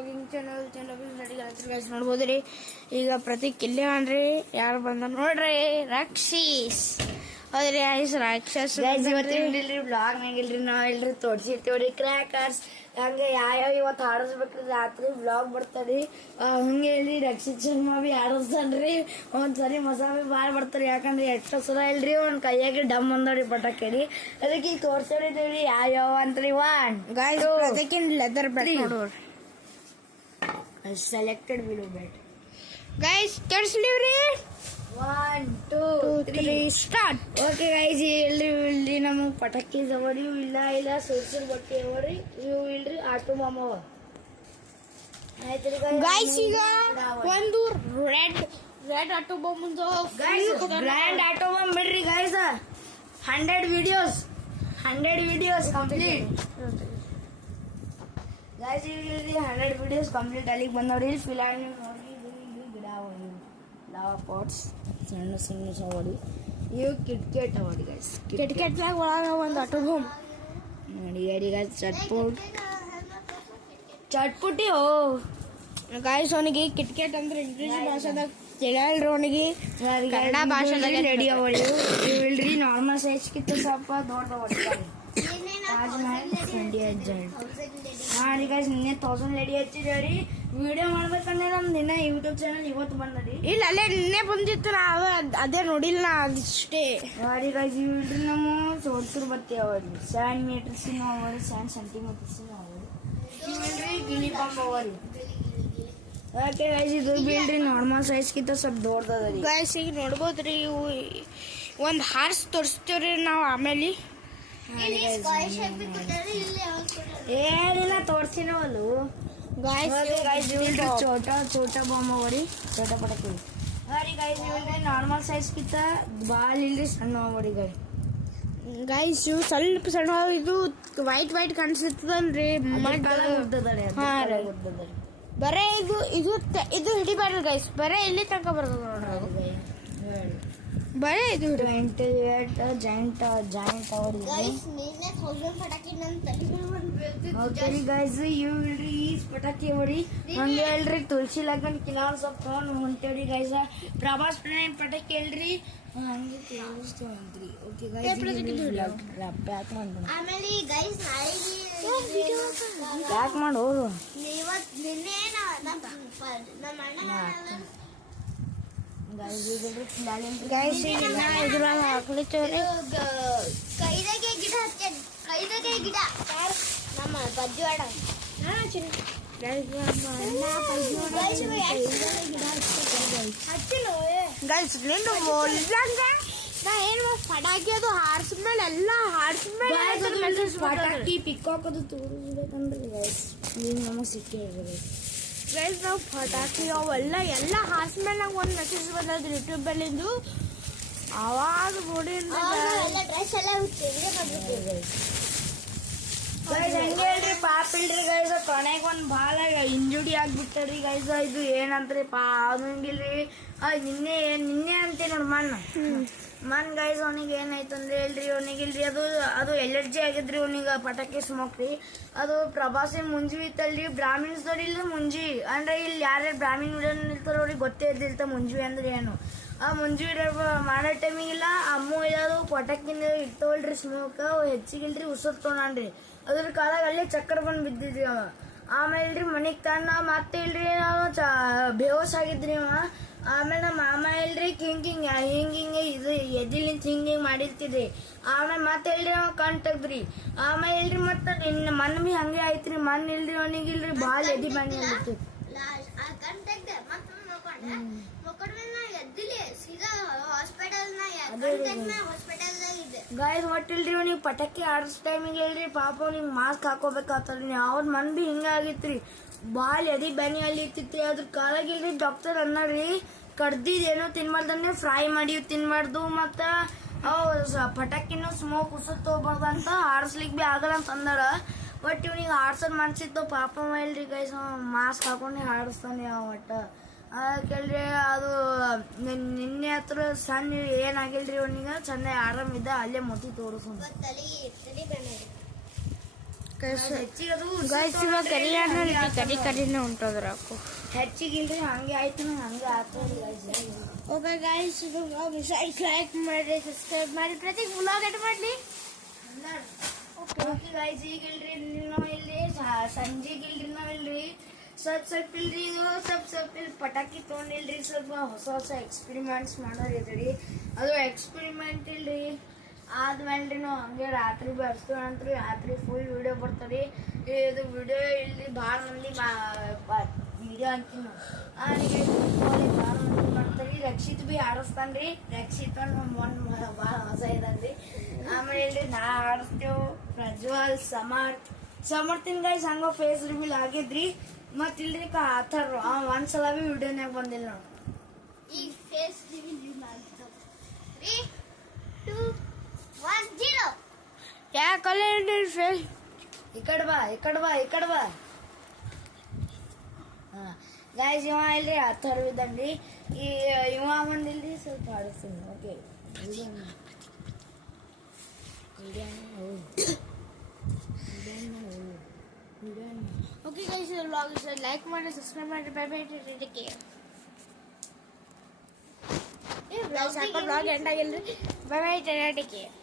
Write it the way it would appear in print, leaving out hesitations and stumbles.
Vlogging channel guys ನೋಡ್ಬೋದ್ರಿ. ಈಗ ಪ್ರತೀಕ್ ಇಲ್ಲೇ ಅನ್ರಿ ಯಾರು ಬಂದ ನೋಡ್ರಿ ರಾಕ್ಷೀಸ್ ಹೌದ್ರಿ ಗೈಸ್ ರಾಕ್ಷಸ್ ಇವತ್ತಿಲ್ರಿ ಬ್ಲಾಗ್ನಾಗ ಇಲ್ರಿ ನಾವ್ ಎಲ್ರಿ ತೋರ್ಸಿರ್ತೇವ್ರಿ ಕ್ರ್ಯಾಕರ್ಸ್ ಹಂಗೆ ಯಾವ ಇವತ್ತು ಆಡಿಸ್ಬೇಕ್ರಿ ರಾತ್ರಿ ಬ್ಲಾಗ್ ಬರ್ತಾರಿ ಹಂಗೆ ಹೇಳ್ರಿ ರಕ್ಷಿತ್ ಶರ್ಮಾ ಬಿ ಆಡಿಸ್ತಾನ್ರಿ ಒಂದ್ಸರಿ ಮಜಾ ಬಿ ಬಾಳ್ ಬರ್ತಾರಿ ಯಾಕಂದ್ರೆ ಎಷ್ಟು ಸಲ ಇಲ್ರಿ ಒಂದ್ ಕೈಯಾಗ ಡಮ್ ಅಂದವ್ರಿ ಪಟಾಕಿ ಅದಕ್ಕೆ ಈಗ ತೋರ್ಸಿರ್ತೇವ್ರಿ ಯಾವ ಅಂತ್ರಿ ಒನ್ ಗೈಸ್ ಪ್ರತೀಕಿನ್ ಲೆದರ್ ಬ್ಯಾಟ್ ನೋಡ್ರಿ ಸೆಲೆಕ್ಟೆಡ್ ಬಿಡು ಬ್ಯಾಟ್ ಗೈಸ್ ತೋರ್ಸ್ಲಿವ್ರಿ 1 2 3 ಸ್ಟಾರ್ಟ್. ಓಕೆ ಗೈಸ್ ಇಲ್ರಿ ನಮಗ್ ಪಟಾಕಿ ಅವರಿ ಇಲ್ಲ ಸೋರ್ಸಲ್ ಬಟ್ಟೆ ಅವರಿ ಇವು ಇಲ್ರಿ ಆಟೋ ಮಾಮವ ಆಯ್ತ್ರಿ ಗೈಸ್ ಈಗ ಒಂದು red auto bomb grand auto bomb ಬಿಡ್ರಿ ಗೈಸ್ 100 ವಿಡಿಯೋಸ್ ಕಂಪ್ಲೀಟ್ ಗೈಸ್ ಇಲ್ಲಿ 100 ವಿಡಿಯೋಸ್ ಕಂಪ್ಲೀಟ್ ಅಲ್ಲಿಗೆ ಬಂದವ್ರಿ ಫಿಲಾನ್ ನೋಡಿ ಗಿಡ ಅವರಿ ಲಾವಾ ಪಾಟ್ಸ್ ಸಣ್ಣ ಸವಡಿ ಇವು ಕಿಟ್ಕೆಟ್ ಅವಡಿ ಗೈಸ್ ಕಿಟ್ಕೆಟ್ನಾಗ ಒಳಗ ಒಂದು ಆಟೋ ಬಾಂಬ್ ನೋಡಿ ಗೈಸ್ ಚಟ್ಪುಟಿ ಓ ಗೈಸ್ ಅವನಿಗೆ ಕಿಟ್ಕೆಟ್ ಅಂದ್ರೆ ಇಂಗ್ಲಿಷ್ ಭಾಷೆದಾಗ ತಿಳಿಯಲ್ರಿ ಅವನಿಗೆ ಕನ್ನಡ ಭಾಷೆದಾಗ ರೆಡಿ ಅವಳಿ ಇಲ್ರಿ ನಾರ್ಮಲ್ ಸೈಜ್ ಕಿತ್ತ ಸ್ವಲ್ಪ ದೊಡ್ಡ ಹೊಡಿತಾರೆ ಹಾ ರೀ ಗೈಸ್ ನಿನ್ನೆ 1000 ರೆಡಿ ಹಚ್ಚಿದೇವ್ರಿ ವಿಡಿಯೋ ಮಾಡ್ಬೇಕಂದ್ರೆ ನಮ್ದು ದಿನ ಯೂಟ್ಯೂಬ್ ಚಾನಲ್ ಇವತ್ತು ಬಂದರಿ ಇಲ್ಲ ಅಲ್ಲೇ ನಿನ್ನೆ ಬಂದಿತ್ತು ನಾ ಅದೇ ನೋಡಿಲ್ಲ ನಾ ಅದಿಷ್ಟೇ ರೀ ಗೈಸ್ ಇಲ್ರಿ ನಮ್ಮ ಸೋಲ್ತರ್ ಬತ್ತಿ ಅವರಿ 7 ಮೀಟರ್ಸಿನ ಅವರಿ 7 ಸೆಂಟಿಮೀಟರ್ಸಿನ ಅವರಿ ಇಲ್ರಿ ಗಿಣಿ ಬಾಂಬ್ ಅವರಿ ಓಕೆ ಗೈಸ್ ಇದು ಬಿಲ್ರಿ ನಾರ್ಮಲ್ ಸೈಜ್ ಕಿತ್ತ ಸ್ವಲ್ಪ ದೊಡ್ಡದರಿ ಗೈಸ್ ಈಗ ನೋಡ್ಬೋದ್ರಿ ಇವು ಒಂದು ಹಾರ್ಸ್ ತೋರಿಸ್ತೀವ್ರಿ ನಾವು ಆಮೇಲೆ ಏನಿಲ್ಲ ತೋರ್ಸಿನವಲ್ಲು ಗೈಸ್ ಚೋಟಾ ಬಾಂಬ್ ಅವರಿ ಚೋಟಾ ಪಟಾಕಿ ರೀ ಗೈಸ್ ಇಲ್ರಿ ನಾರ್ಮಲ್ ಸೈಜ್ ಕಿತ್ತ ಬಾಲ್ ಇಲ್ರಿ ಸಣ್ಣ ಅವರಿ ಗೈಸ್ ಇವು ಸ್ವಲ್ಪ ಸಣ್ಣ ಇದು ವೈಟ್ ಕಾಣಿಸ್ತದಲ್ರಿ ಬರೇ ಇದು ಹಿಡಿಬಾರ್ದು ಗೈಸ್ ಬರೇ ಇಲ್ಲಿ ತನಕ ಬರ್ತದ ನೋಡ್ರಿ ಬರೇ ಇದು ಜಾಯಿಂಟ್ ಅವರಿ ಗೈಸ್ ಇವು ಇಲ್ರಿ ಈ ಪಟಾಕಿ ಅವರಿ ಹಂಗೆ ಹೇಳ್ರಿ ತುಳಸಿ ಲಗ್ನ ಕಿನಾಲ್ ಸ್ವಲ್ಪ ಹೊಂಟೇವ್ರಿ ಗೈಸ್ ಪ್ರಭಾಸ್ ಪಟಾಕಿ ಹೇಳ್ರಿ ಹಂಗೆ ತೋರಿಸ್ತೇವಂತ್ರಿ ಓಕೆ ಪ್ಯಾಕ್ ಮಾಡ್ಬೋಣ ಆಮೇಲೆ ಗೈಸ್ ಪ್ಯಾಕ್ ಮಾಡು ಗೈಸ್ ಈಗ ಇದ್ರಾಗ ಹಾಕ್ಲಿತ್ತೇವ್ರಿ ಕೈದಾಗೆ ಗಿಡ ನಮ್ಮ ಬಜ್ಜುವಾಡ ಗೈಸ್ ನಿಂದು ನಾ ಏನು ಪಟಾಕಿ ಅದು ಹಾರಿಸಿದ್ಮೇಲೆ ಎಲ್ಲ ಹಾರಿಸಿದ್ಮೇಲೆ ಪಟಾಕಿ ಪಿಕಾಕ್ ಅದು ತೋರಿಸ್ಬೇಕಂದ್ರೆ ಗೈಸ್ ಈಗ ನಮಗೆ ಸಿಕ್ಕೇ ಗೈಸ್ ನಾವು ಪಟಾಕಿ ಅವೆಲ್ಲ ಹಾರಿಸ್ಮೇಲೆ ನಂಗೆ ಒಂದು ಮೆಸೇಜ್ ಬಂದದ್ರಿ ಯೂಟ್ಯೂಬಲ್ಲಿಂದು ಅವಾಗ ನೋಡಿ ಡ್ರೆಸ್ ಎಲ್ಲ ಹಂಗೆ ಹೇಳ್ರಿ ಪಾಪ ಇಲ್ರಿ ಗೈಸ್ ಕೊನೆಗೆ ಒಂದು ಭಾಳ ಇಂಜುರಿ ಆಗ್ಬಿಟ್ಟರಿ ಗೈಸ್ ಇದು ಏನಂತ್ರಿ ಹಂಗಿಲ್ರಿ ನಿನ್ನೆ ಅಂತೀನಿ ನೋಡಿ ಮನ್ ಗೈಸ್ ಅವನಿಗೆ ಏನಾಯ್ತು ಅಂದ್ರೆ ಹೇಳ್ರಿ ಅವನಿಗಿಲ್ರಿ ಅದು ಎಲರ್ಜಿ ಆಗಿದ್ರಿ ಅವನಿಗೆ ಪಟಾಕಿ ಸ್ಮೋಕ್ ರೀ ಅದು ಪ್ರಭಾಸಿ ಮುಂಜಿ ಇತ್ತಲ್ರಿ ಬ್ರಾಹ್ಮಿನ್ಸ್ದವ್ರು ಇಲ್ಲ ಮುಂಜಿ ಅಂದ್ರೆ ಇಲ್ಲಿ ಯಾರ್ಯಾರು ಬ್ರಾಹ್ಮಿನ್ ಇರ್ತಾರ ಅವ್ರಿಗೆ ಗೊತ್ತೇ ಇದ್ದಿರ್ತ ಮುಂಜಿ ಅಂದ್ರೆ ಏನು ಆ ಮುಂಜಿ ಮಾಡೋ ಟೈಮಿಗಿಲ್ಲ ಅಮ್ಮು ಇರೋದು ಪಟಾಕಿನ ಇರ್ತವಲ್ರಿ ಸ್ಮೋಕ್ ಹೆಚ್ಚಿಗಿಲ್ರಿ ಉಸಿರು ತೊಗೊಂಡ್ರಿ ಅದ್ರ ಕಾಲಾಗ ಅಲ್ಲೇ ಚಕ್ಕರ್ ಬಂದು ಬಿದ್ದಿದ್ರಿ ಅವ ಆಮೇಲೆ ಇಲ್ರಿ ಮನಿಗ್ ತನ್ನ ಮತ್ತೆ ಇಲ್ರಿ ನಾವು ಬೇವಸ್ ಆಗಿದ್ರಿ ಅವ ಆಮೇಲೆ ನಮ್ಮ ಮಾಮ ಇಲ್ರಿ ಹಿಂಗಿಂಗ್ ಇದು ಎದಿಲಿಂತ ಹಿಂಗಿಂಗ್ ಮಾಡಿರ್ತಿದ್ರಿ ಆಮೇಲೆ ಮತ್ತೆ ಇಲ್ರಿ ಅವ ಕಣ್ ತೆಗ್ದ್ರಿ ಆಮೇಲೆ ಇಲ್ರಿ ಮತ್ತೆ ಮನ್ ಬಿ ಹಂಗೆ ಆಯ್ತ್ರಿ ಮನ್ ಇಲ್ರಿ ಅವನಿಗಿಲ್ರಿ ಬಾಲ್ ಎದಿ ಬನ್ನಿ ಆಗಿತ್ತು ಗೈಸ್ ಒಟ್ಟಿಲ್ರಿ ಅವ್ನಿಗೆ ಪಟಾಕಿ ಆಡಿಸ್ ಟೈಮಿಗೆ ಹೇಳ್ರಿ ಪಾಪ ಅವ್ನಿಗೆ ಮಾಸ್ಕ್ ಹಾಕೋಬೇಕಾಗ್ತದ್ರಿ ಅವ್ರ ಮನ್ ಬಿ ಹಿಂಗಾಗಿತ್ರಿ ಬಾಲ್ ಎದಿ ಬೆನಿ ಅಲ್ಲಿ ಇರ್ತಿತ್ರಿ ಅದ್ರ ಕಾಲಾಗಿಲ್ರಿ ಡಾಕ್ಟರ್ ಅನ್ನರಿ ಕಡ್ದಿದೇನೋ ತಿನ್ಬಾರ್ದಂದ್ರೆ ಫ್ರೈ ಮಾಡಿ ತಿನ್ಬಾರ್ದು ಮತ್ತ ಪಟಾಕಿನೂ ಸ್ಮೋಕ್ ಉಸತ್ ಹೋಗ್ಬಾರ್ದಂತ ಆಡಿಸ್ಲಿಕ್ ಬಿ ಆಗಲ್ಲ ಅಂತ ಅಂದಾರ ಬಟ್ ಇವ್ನಿಗೆ ಆಡ್ಸೋದ್ ಮನ್ಸಿತ್ತು ಪಾಪ ಇಲ್ರಿ ಗೈಸ್ ಮಾಸ್ಕ್ ಹಾಕೊಂಡೆ ಆಡಿಸ್ತಾನೆ ಒಟ್ಟ ಅದಕ್ಕೆಲ್ರಿ ಅದು ನಿನ್ನೆ ಹತ್ರ ಸಣ್ಣ ಏನಾಗಿಲ್ರಿ ಅವನಿಗೆ ಚೆಂದ ಆರಾಮಿದ್ದ ಅಲ್ಲೇ ಮೊತ್ತಿ ತೋರಿಸ್ ಹೆಚ್ಚಿಗೆ ಅದು ಗೈಸ್ ಇವಾಗ ಕರಿನೇ ಉಂಟದ್ರ ಹೆಚ್ಚಿಗಿಲ್ರಿ ಹಂಗೆ ಆಯ್ತು ಹಂಗೆ ಆಗ್ತದೆ ಗೈಸ್. ಓಕೆ ಗೈಸ್ ಇದು ವ್ಲಾಗ್ ಇಷ್ಟ ಲೈಕ್ ಮಾಡಿ ಸಬ್ಸ್ಕ್ರೈಬ್ ಮಾಡಿ ಪ್ರತಿ ವ್ಲಾಗ್ ಎಡ್ ಮಾಡಲಿ. ಓಕೆ ಗೈಸ್ ಈಗ ಇಲ್ರಿ ನಾವು ಇಲ್ಲಿ ಸಂಜೆಗಿಲ್ರಿ ನಾವು ಇಲ್ರಿ ಸ್ವಲ್ಪ ಇಲ್ರಿ ಇದು ಸ್ವಲ್ಪ ಇಲ್ಲಿ ಪಟಾಕಿ ತೊಗೊಂಡಿಲ್ರಿ ಸ್ವಲ್ಪ ಹೊಸ ಎಕ್ಸ್ಪೆರಿಮೆಂಟ್ಸ್ ಮಾಡೋರು ಇದ್ರಿ. ಅದು ಎಕ್ಸ್ಪೆರಿಮೆಂಟ್ ಇಲ್ರಿ ಆದ್ಮೇಲೆ ನಾವು ಹಂಗೆ ರಾತ್ರಿ ಬರ್ತೀವಿ ಅಂತ ರಾತ್ರಿ ಫುಲ್ ವಿಡಿಯೋ ಬರ್ತಾರೆ. ಇದು ವಿಡಿಯೋ ಇಲ್ಲಿ ಭಾಳ ಮಂದಿ ವಿಡಿಯೋ ಅಂತೀವಿ ನಾವು ಭಾಳ ಮಂದಿ ಮಾಡ್ತಾರೆ. ರಕ್ಷಿತ್ ಬಿ ಆಡಿಸ್ತಾನ್ರಿ. ರಕ್ಷಿತ್ ಒಂದು ಭಾಳ ಮಜಾ ಇದನ್ರಿ. ಆಮೇಲೆ ಇಲ್ರಿ ನಾ ಆಡಿಸ್ತೇವೆ ಪ್ರಜ್ವಲ್ ಸಮರ್ಥಿನ ಗೈಸ್ ಹಂಗ ಫೇಸ್ ರಿವೀಲ್ ಆಗಿದ್ರಿ. ಮತ್ ಇಲ್ರಿ ಆಥರ್ ಒಂದ್ಸಲ ಬಿ ವಿಡಿಯೋನ್ಯಾಗ ಬಂದಿಲ್ಲ ನೋಡಿ. ಈಗ ಫೇಸ್ ರಿವೀಲ್ ಮಾಡ್ತಾರೆ 3 2 1 0 ಯಾಕಲ್ಲ ಫೇಸ್ ಈ ಕಡೆ ಬಾ ಗೈಸ್ ಇವ ಇಲ್ರಿ ಆಥರ್ ಇದ್ದನ್ರಿ. ಈ ಇವ ಬಂದಿಲ್ರಿ ಸ್ವಲ್ಪ ಆಡಿಸ್ತೀನಿ. ಓಕೆ ಓಕೆ ಗೈಸ್ ಇದು ವ್ಲಾಗ್ ಇಷ್ಟ ಲೈಕ್ ಮಾಡಿ ಸಬ್ಸ್ಕ್ರೈಬ್ ಮಾಡಿ bye bye take care. Vlog end ಆಗಿಲ್ರಿ ಬೈ ಬೈ ಟೇಕ್ ಕೇರ್.